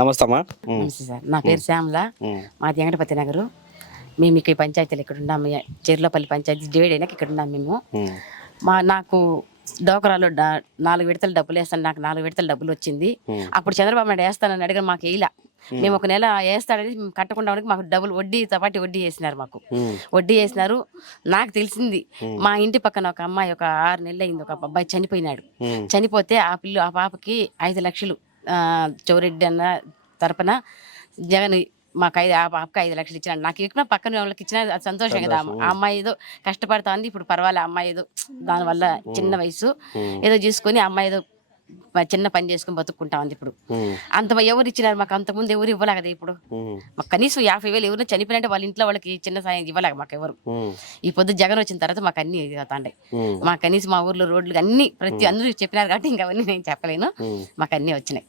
నమస్తే అమ్మా. నమస్తే సార్, నా పేరు శ్యామల, మాది వెంకటపతి నగరు. మేము ఇక్కడ పంచాయతీలు ఇక్కడ ఉన్నాము, చెర్లపల్లి పంచాయతీ డివైడ్ అయినాక ఇక్కడ ఉన్నాము మేము. నాకు డోకరాలో 4 విడతలు డబ్బులు వేస్తాను, నాకు 4 విడతలు డబ్బులు వచ్చింది. అప్పుడు చంద్రబాబు నాయుడు వేస్తానని అడిగారు, మాకు వేయలా. మేము ఒక నెల వేస్తాడని కట్టకుండా మాకు డబ్బులు వడ్డీతో పాటు వడ్డీ వేసినారు, మాకు వడ్డీ వేసినారు. నాకు తెలిసింది, మా ఇంటి పక్కన ఒక అమ్మాయి ఒక 6 నెలలు అయింది, ఒక అబ్బాయి చనిపోయినాడు. చనిపోతే ఆ పాపకి 5 లక్షలు చౌరెడ్డి అన్న తరపున జగన్ మాకు ఆ పాపకి 5 లక్షలు ఇచ్చినాడు. నాకు ఇచ్చిన పక్కన వాళ్ళకి ఇచ్చిన అది సంతోషం కదా. ఆ అమ్మాయి ఏదో కష్టపడతా ఉంది, ఇప్పుడు పర్వాలే. అమ్మాయి ఏదో దానివల్ల చిన్న వయసు ఏదో చూసుకొని అమ్మాయి ఏదో చిన్న పని చేసుకుని బతుక్కుంటా ఉంది ఇప్పుడు. అంత ఎవరు ఇచ్చినారు మాకు? అంతకుముందు ఎవరు ఇవ్వలే కదా. ఇప్పుడు మాకు కనీసం 50,000 ఎవరు చనిపోయినట్టే వాళ్ళ ఇంట్లో వాళ్ళకి చిన్న సాయం ఇవ్వలేక మాకు ఎవరు. ఈ పొద్దు జగన్ వచ్చిన తర్వాత మాకు అన్ని అవుతాండే. మాకు కనీసం మా ఊర్లో రోడ్లు అన్ని ప్రతి అందరూ చెప్పినారు కాబట్టి ఇంకా అవన్నీ నేను చెప్పలేను. మాకు అన్ని వచ్చినాయి.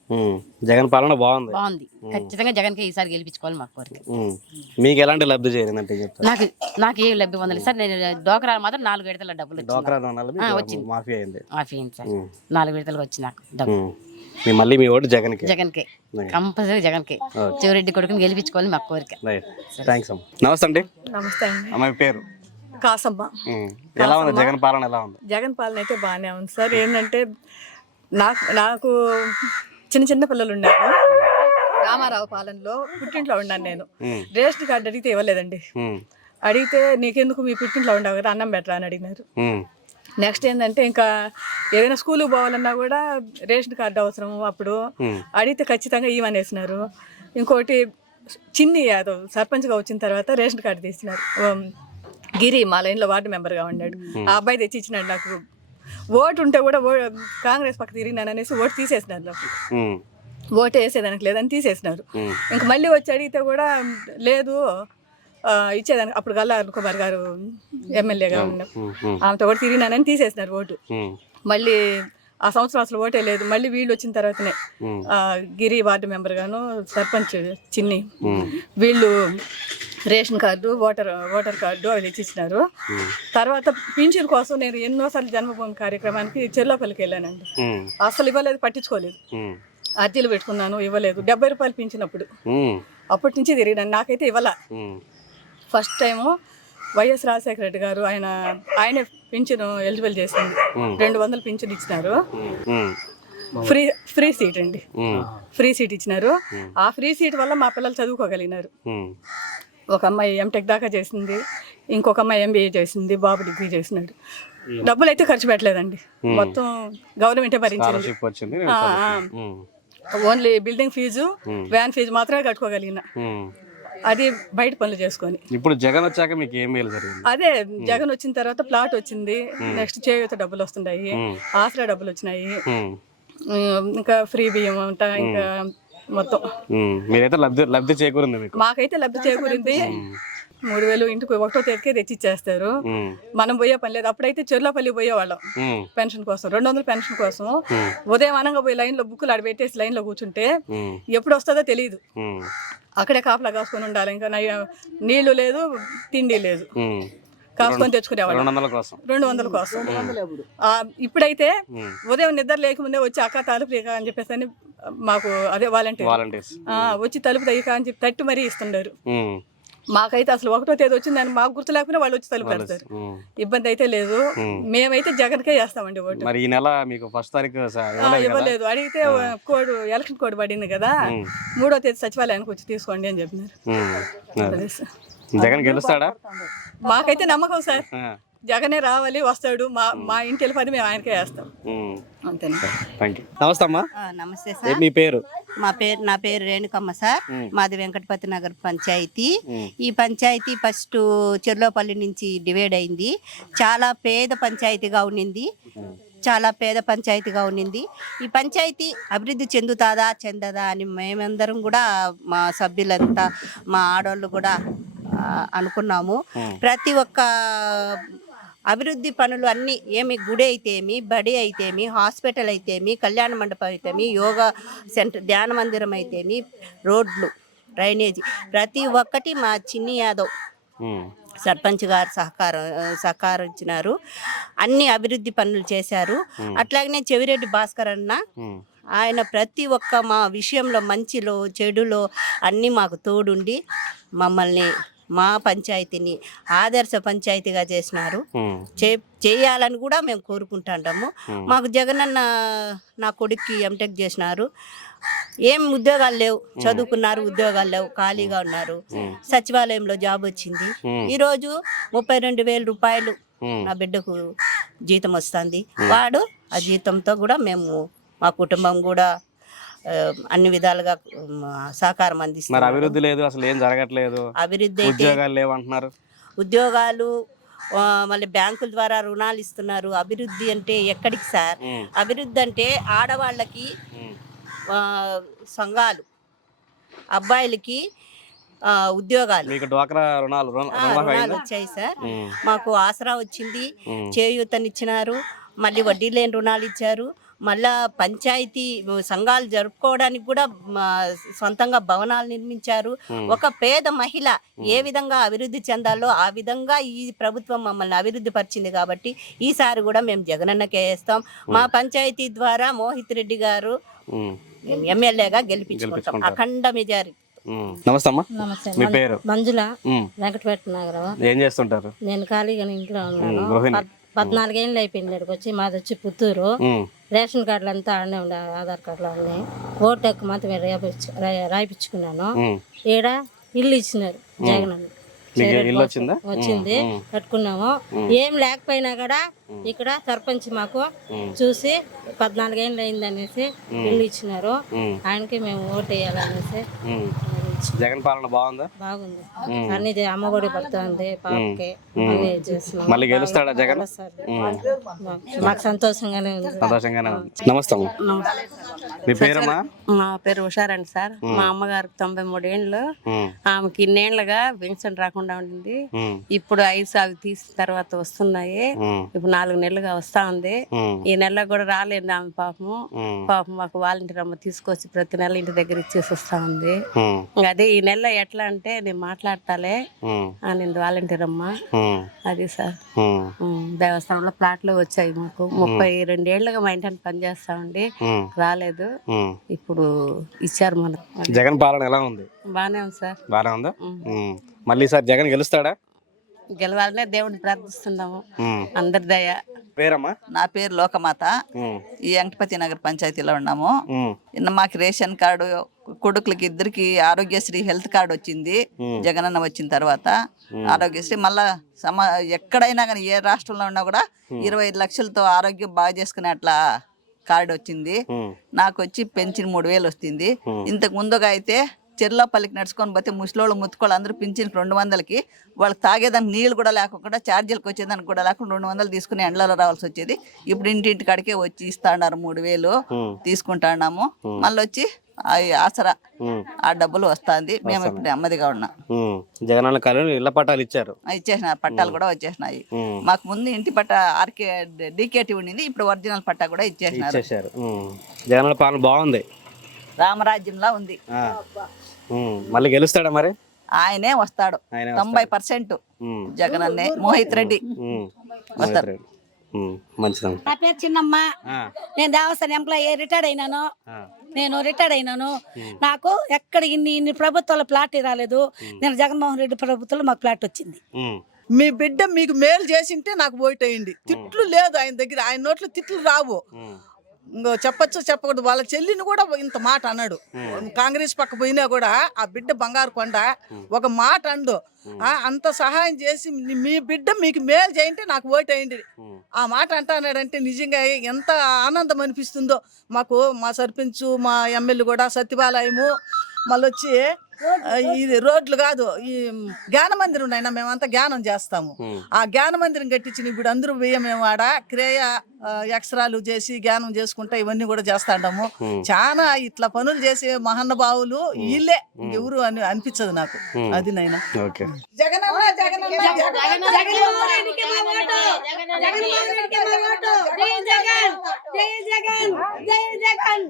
జగన్ పాలన బాగుంది. ఖచ్చితంగా జగన్కి ఈసారి గెలిపించుకోవాలి మాకు కోరిక. మీకు ఎలాంటి లబ్ధి చేయాలంటే నాకు ఏం లబ్ధి పొందలేదు సార్. నేను డోకరాలు మాత్రం 4 విడతల డబ్బులు వచ్చింది. మాఫీ అయింది సార్. 4 విడతలకు వచ్చి నాకు డబ్బు. మళ్ళీ మీ ఓటు జగన్కే కంపల్సరీ జగన్కే. చివరెడ్డి కొడుకుని గెలిపించుకోవాలి మాకు కోరిక. నమస్తే అండి. నమస్తే అండి. అమ్మాయి పేరు కాసమ్మ. ఎలా ఉంది జగన్ పాలన? ఎలా ఉంది? జగన్ పాలన అయితే బాగానే ఉంది సార్. ఏంటంటే నాకు చిన్న పిల్లలు ఉన్నారు. రామారావు పాలనలో పుట్టింట్లో ఉన్నాను నేను. రేషన్ కార్డు అడిగితే ఇవ్వలేదండి. అడిగితే నీకెందుకు మీ పుట్టింట్లో ఉండవు కదా, అన్నం పెట్టరా అని అడిగినారు. నెక్స్ట్ ఏంటంటే ఇంకా ఏదైనా స్కూల్కి పోవాలన్నా కూడా రేషన్ కార్డు అవసరం. అప్పుడు అడిగితే ఖచ్చితంగా ఇవ్వనేసినారు. ఇంకోటి చిన్ని యాదవ్ సర్పంచ్గా వచ్చిన తర్వాత రేషన్ కార్డు తీసినారు. గిరి మా లైన్లో వార్డు మెంబర్గా ఉన్నాడు. ఆ అబ్బాయి తెచ్చి ఇచ్చినాడు నాకు. ఓటు ఉంటే కూడా కాంగ్రెస్ పక్క తిరిగినాను అనేసి ఓటు తీసేసినారు నాకు. ఓటు వేసేదానికి లేదని తీసేసినారు. ఇంక మళ్ళీ వచ్చి అడిగితే కూడా లేదు ఇచ్చేదానికి. అప్పుడు గల్లా కుమార్ గారు ఎమ్మెల్యేగా ఉన్నారు, ఆమెతో కూడా తిరిగినానని తీసేసినారు ఓటు. మళ్ళీ ఆ సంవత్సరం అసలు ఓటే లేదు. మళ్ళీ వీళ్ళు వచ్చిన తర్వాతనే గిరి వార్డు మెంబర్ గాను సర్పంచ్ చిన్ని వీళ్ళు రేషన్ కార్డు ఓటర్ కార్డు అవి తెచ్చిచ్చినారు. తర్వాత పింఛన్ కోసం నేను ఎన్నోసార్లు జన్మభూమి కార్యక్రమానికి చెర్లోపల్లికి వెళ్ళానండి. అసలు ఇవ్వలేదు, పట్టించుకోలేదు. అర్జీలు పెట్టుకున్నాను, ఇవ్వలేదు. 70 రూపాయలు పింఛనప్పుడు. అప్పటి నుంచి తిరిగినాను, నాకైతే ఇవ్వాల. First time YS Rajasekhara Reddy గారు ఆయన పింఛన్ ఎలిజిబుల్ చేసింది. 200 పింఛన్ ఇచ్చినారు. ఫ్రీ సీట్ అండి, ఫ్రీ సీట్ ఇచ్చినారు. ఆ ఫ్రీ సీట్ వల్ల మా పిల్లలు చదువుకోగలిగినారు. ఒక అమ్మాయి ఎంటెక్ దాకా చేసింది, ఇంకొక అమ్మాయి MBA చేసింది, బాబు డిగ్రీ చేసినాడు. డబ్బులు అయితే ఖర్చు పెట్టలేదండి, మొత్తం గవర్నమెంటే భరించింది. Only building fees, van fees మాత్రమే కట్టుకోగలిగిన, అది బయట పనులు చేసుకొని. ఇప్పుడు జగన్ వచ్చాక మీకు ఏం మేలు జరిగింది? అదే జగన్ వచ్చిన తర్వాత ప్లాట్ వచ్చింది, నెక్స్ట్ చేయూత డబ్బులు వస్తున్నాయి, ఆసరా డబ్బులు వచ్చినాయి, ఇంకా ఫ్రీ బియ్యం అంట, ఇంకా మొత్తం మీరైతే లబ్ధి చేకూరింది మీకు? మాకైతే లబ్ధి చేకూరింది. 3,000 ఇంటికి 1వ తేదీకే తెచ్చిచ్చేస్తారు. మనం పోయే పని లేదు. అప్పుడైతే చెర్లోపల్లి పోయేవాళ్ళం పెన్షన్ కోసం, 200 పెన్షన్ కోసం. ఉదయం అనంగా పోయి లైన్లో బుక్కులు ఆడబెట్టేసి లైన్లో కూర్చుంటే ఎప్పుడు వస్తుందో తెలియదు. అక్కడే కాపలా కాసుకొని ఉండాలి. ఇంకా నీళ్లు లేదు, తిండి లేదు, కాసుకొని తెచ్చుకునేవాళ్ళు 200 కోసం. ఇప్పుడైతే ఉదయం నిద్ర లేకముందే వచ్చి అక్క తలుపు తీక అని చెప్పేసి అని మాకు అదే వాలంటీర్స్ వచ్చి తలుపు తీక అని చెప్పి తట్టు మరీ ఇస్తుండారు. మాకైతే అసలు 1వ తేదీ వచ్చిందని మాకు గుర్తు లేకపోయినా వాళ్ళు వచ్చి తలుపు పెడతారు. ఇబ్బంది అయితే లేదు. మేమైతే జగన్కే చేస్తామండి ఓటు. మరి ఈ నెల మీకు ఫస్ట్ తారీఖు ఇవ్వలేదు. అడిగితే ఎలక్షన్ కోడ్ పడింది కదా, 3వ తేదీ సచివాలయానికి వచ్చి తీసుకోండి అని చెప్పినారు. జగన్ గెలుస్తాడా? మాకైతే నమ్మకం సార్, జగనే రావాలి, వస్తాడు. మా ఇంటి వెళ్ళిపోతే మేము ఆయనకే వేస్తాం, అంతేనా. నమస్తే అమ్మా. నమస్తే సార్. మీ పేరు? నా పేరు రేణుకమ్మ సార్. మాది వెంకటపతి నగర్ పంచాయతీ. ఈ పంచాయతీ ఫస్ట్ చెర్లోపల్లి నుంచి డివైడ్ అయింది. చాలా పేద పంచాయతీగా ఉండింది, చాలా పేద పంచాయతీగా ఉండింది. ఈ పంచాయతీ అభివృద్ధి చెందదా అని మేమందరం కూడా, మా సభ్యులంతా, మా ఆడవాళ్ళు కూడా అనుకున్నాము. ప్రతి ఒక్క అభివృద్ధి పనులు అన్నీ, ఏమి గుడి అయితేమి, బడి అయితేమి, హాస్పిటల్ అయితేమి, కళ్యాణ మండపం అయితేమి, యోగా సెంటర్, ధ్యాన మందిరం అయితేమి, రోడ్లు, డ్రైనేజీ, ప్రతి ఒక్కటి మా చిన్ని యాదవ్ సర్పంచ్ గారు సహకారం ఇచ్చినారు. అన్ని అభివృద్ధి పనులు చేశారు. అట్లాగనే చెవిరెడ్డి భాస్కర్ అన్న ఆయన ప్రతి ఒక్క మా విషయంలో మంచిలో చెడులో అన్నీ మాకు తోడుండి మమ్మల్ని మా పంచాయతీని ఆదర్శ పంచాయతీగా చేసినారు. చేయాలని కూడా మేము కోరుకుంటాము. మాకు జగనన్న నా కొడుక్కి ఎంటెక్ చేసినారు. ఏం ఉద్యోగాలు లేవు, చదువుకున్నారు, ఉద్యోగాలు లేవు, ఖాళీగా ఉన్నారు. సచివాలయంలో జాబ్ వచ్చింది. ఈరోజు 32,000 రూపాయలు నా బిడ్డకు జీతం వస్తుంది. వాడు ఆ జీతంతో కూడా మేము మా కుటుంబం కూడా అన్ని విధాలుగా సహకారం అందిస్తున్నారు. అభివృద్ధి లేదు, అసలు ఏం జరగట్లేదు, అభివృద్ధి ఉద్యోగాలు లేవు అంటున్నారు. ఉద్యోగాలు మళ్ళీ బ్యాంకుల ద్వారా రుణాలు ఇస్తున్నారు. అభివృద్ధి అంటే ఎక్కడికి సార్? అభివృద్ధి అంటే ఆడవాళ్ళకి సంఘాలు, అబ్బాయిలకి ఉద్యోగాలు. మీకు డ్వాక్రా రుణాలు వచ్చాయి సార్. మాకు ఆసరా వచ్చింది, చేయూతనిచ్చినారు, మళ్ళీ వడ్డీ లేని రుణాలు ఇచ్చారు. మళ్ళా పంచాయతీ సంఘాలు జరుపుకోవడానికి కూడా సొంతంగా భవనాలు నిర్మించారు. ఒక పేద మహిళ ఏ విధంగా అభివృద్ధి చెందాలో ఆ విధంగా ఈ ప్రభుత్వం మమ్మల్ని అభివృద్ధి పరిచింది. కాబట్టి ఈసారి కూడా మేము జగనన్నకే వేస్తాం. మా పంచాయతీ ద్వారా మోహిత్ రెడ్డి గారు ఎమ్మెల్యేగా గెలిపించుకుంటాం అఖండ మెజారిటీ. నమస్తే అమ్మా. నమస్తే. మీ పేరు? మంజుల, వెంకటపేట నగరం. ఏం చేస్తుంటారు? నేను ఖాళీగా ఇంట్లో ఉన్నాను. 14 ఏళ్ళు అయిపోయింది ఇక్కడికి వచ్చి. మాది వచ్చి పుత్తూరు. రేషన్ కార్డులు అంతా ఆడనే ఉండే, ఆధార్ కార్డులు అన్నీ. ఓటు హక్కు మాత్రం రాయిపించుకున్నాను. ఈడ ఇల్లు ఇచ్చినారు జగన్ అన్న. వచ్చింది, కట్టుకున్నాము. ఏం లేకపోయినా కూడా ఇక్కడ సర్పంచ్ మాకు చూసి 14 ఏళ్ళు అయింది అనేసి ఇల్లు ఇచ్చినారు. ఆయనకి మేము ఓటు వేయాలనేసి. జగన్ పాలన బాగుందా? బాగుంది. అన్ని అమ్మఒడి పడుతుంది పాపకి. అన్ని చేస్తున్నాం. మళ్ళీ గెలుస్తాడా జగన్? మాకు సంతోషంగానే ఉంది. నమస్తే. మీ పేరమ్మా? మా పేరు ఉషారండి సార్. మా అమ్మగారికి 93 ఏళ్ళు. ఆమెకి ఇన్నేళ్లుగా పెన్షన్ రాకుండా ఉండింది. ఇప్పుడు 5 అవి తీసిన తర్వాత వస్తున్నాయి. ఇప్పుడు 4 నెలలుగా వస్తా ఉంది. ఈ నెలలో కూడా రాలేదు ఆమె. పాపం మాకు వాలంటీర్ అమ్మ తీసుకొచ్చి ప్రతి నెల ఇంటి దగ్గర ఇచ్చేసి వస్తా ఉంది. అదే ఈ నెల ఎట్లా అంటే నేను మాట్లాడతాలే అని వాలంటీర్ అమ్మ. అది సార్. దేవస్థానంలో ప్లాట్లు వచ్చాయి మాకు. 32 ఏళ్ళుగా మా ఇంటిని పనిచేస్తా ఉండి రాలేదు. ఇప్పుడు ఇచ్చారు మనకు. జగన్ పాలన ఎలా ఉంది? బానే ఉంది సార్. బానే ఉందా? మళ్ళీ సార్ జగన్ గెలుస్తాడా? గెలవాలనే దేవుడిని ప్రార్థిస్తున్నాము. అందరి దయ. పేరమ్మా? నా పేరు లోకమాత. ఈ వెంకటపతి నగర్ పంచాయతీలో ఉన్నాము. మాకు రేషన్ కార్డు, కొడుకులకి ఇద్దరికి ఆరోగ్యశ్రీ హెల్త్ కార్డు వచ్చింది జగనన్న వచ్చిన తర్వాత. ఆరోగ్యశ్రీ మళ్ళా ఎక్కడైనా కానీ ఏ రాష్ట్రంలో ఉన్నా కూడా 25 లక్షలతో ఆరోగ్యం బాగా చేసుకునే అట్లా కార్డు వచ్చింది. నాకు వచ్చి పెన్షన్ 3,000 వస్తుంది. ఇంతకు ముందుగా అయితే చెర్లోపల్లికి నడుచుకొని పోతే ముసలోళ్ళు ముత్తుకోళ్ళు అందరూ పింఛన్ 200కి, వాళ్ళకి తాగేదానికి నీళ్ళు కూడా లేకుండా, ఛార్జీలకు వచ్చేదానికి కూడా లేకుండా 200 తీసుకుని ఎండలో రావాల్సి వచ్చేది. ఇప్పుడు ఇంటింటి కాడికే వచ్చి ఇస్తాడారు. 3,000 తీసుకుంటాము. మళ్ళీ వచ్చి ఆసరా ఆ డబ్బులు వస్తుంది. మేము ఇప్పుడు నెమ్మదిగా ఉన్నాం. జగనన్న కాలనీ ఇళ్ల పట్టాలు ఇచ్చేసినారు. పట్టాలు కూడా వచ్చేసినాయి. మాకు ముందు ఇంటి పట్ట డీకేటీ ఉండింది. ఇప్పుడు ఒరిజినల్ పట్టా కూడా ఇచ్చేసినారు. జగనన్న పాలన బాగుంది, రామరాజ్యంలా ఉంది. మళ్ళీ గెలుస్తాడా మరి? ఆయనే వస్తాడు 90%. జగనన్నే. మోహిత్ రెడ్డి వస్తారు. మంచిదమ్మా. నా పేరు చిన్నమ్మ. నేను దేవస్థానం ఎంప్లాయీ రిటైర్డ్ అయినాను. నాకు ఎక్కడ ఇన్ని ప్రభుత్వాల ప్లాట్ రాలేదు. నేను జగన్మోహన్ రెడ్డి ప్రభుత్వంలో మాకు ప్లాట్ వచ్చింది. మీ బిడ్డ మీకు మేలు చేసింటే నాకు ఓటు వేయండి. తిట్లు లేదు ఆయన దగ్గర. ఆయన నోట్లో తిట్లు రావు. చెప్పచ్చు చెప్పకూడదు. వాళ్ళ చెల్లిని కూడా ఇంత మాట అన్నాడు. కాంగ్రెస్ పక్క పోయినా కూడా ఆ బిడ్డ బంగారు కొండ ఒక మాట అండు. అంత సహాయం చేసి మీ బిడ్డ మీకు మేలు చేయంటే నాకు ఓటు వేయండి ఆ మాట అంటున్నాడంటే నిజంగా ఎంత ఆనందం అనిపిస్తుందో మాకు. మా సర్పంచ్, మా ఎమ్మెల్యే కూడా సత్యబాలయము, మళ్ళీ వచ్చి ఇది రోడ్లు కాదు, ఈ జ్ఞాన మందిరం అయినా మేమంతా జ్ఞానం చేస్తాము. ఆ జ్ఞాన మందిరం కట్టించిన ఇప్పుడు అందరూ మేము ఆడ క్రియ అక్షరాలు చేసి జ్ఞానం చేసుకుంటా ఇవన్నీ కూడా చేస్తాము. చాలా ఇట్లా పనులు చేసే మహానుభావులు వీళ్ళే, ఎవరు అని అనిపించదు నాకు. అది నైనా జగన్